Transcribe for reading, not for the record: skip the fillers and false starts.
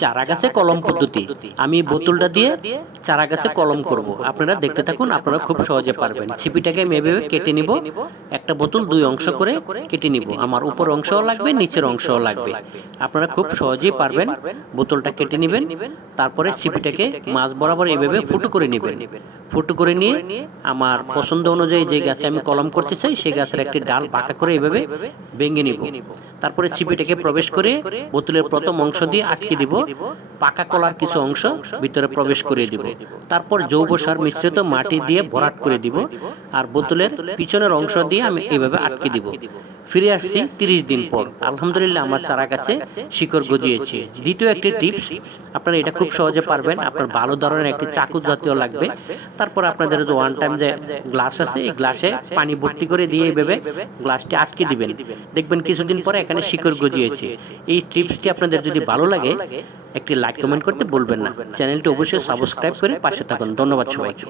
চারা গাছে কলম পদ্ধতি। আমি বোতলটা দিয়ে চারা গাছে কলম করব। আপনারা দেখতে থাকুন, আপনারা খুব সহজে পারবেন। ছিপিটাকে আমি এভাবে কেটে নিব। একটা বোতল 2 অংশ করে কেটে নিব। আমার উপর অংশও লাগবে, নিচের অংশও লাগবে। আপনারা খুব সহজেই পারবেন। বোতলটা কেটে নেবেন, তারপরে ছিপিটাকে মাঝ বরাবর এভাবে ফুটো করে নেবেন। ফুটো করে নিয়ে আমার পছন্দ অনুযায়ী যে গাছে আমি কলম করতে চাই সেই গাছের একটি ডাল বাঁকা করে এভাবে ভেঙে নিব। তারপরে ছিপিটাকে প্রবেশ করে বোতলের প্রথম অংশ দিয়ে আটকে দিব। পাকা কলার কিছু অংশ ভিতরে প্রবেশ করে দিব। তারপর জৈব সার মিশ্রিত মাটি দিয়ে ভরাট করে দিব। আর বোতলের পিছনের অংশ দিয়ে আমি এভাবে আটকে দিব। ফিরে আসছি 30 দিন পর। আলহামদুলিল্লাহ আমার চারা গাছে শিকড় গজিয়েছে। দ্বিতীয় একটি টিপস, আপনারা এটা খুব সহজে পারবেন। আপনার ভালো ধরনের একটি চাকু জাতীয় লাগবে। তারপর আপনাদের যে ওয়ান টাইম যে গ্লাস আছে, এই গ্লাসে পানি ভর্তি করে দিয়ে এইভাবে গ্লাসটি আটকে দিবেন। দেখবেন কিছুদিন পরে এখানে শিকড় গজিয়েছে। এই টিপসটি আপনাদের যদি ভালো লাগে, একটি লাইক কমেন্ট করতে ভুলবেন না। চ্যানেলটি অবশ্যই সাবস্ক্রাইব করে পাশে থাকুন। ধন্যবাদ সবাইকে।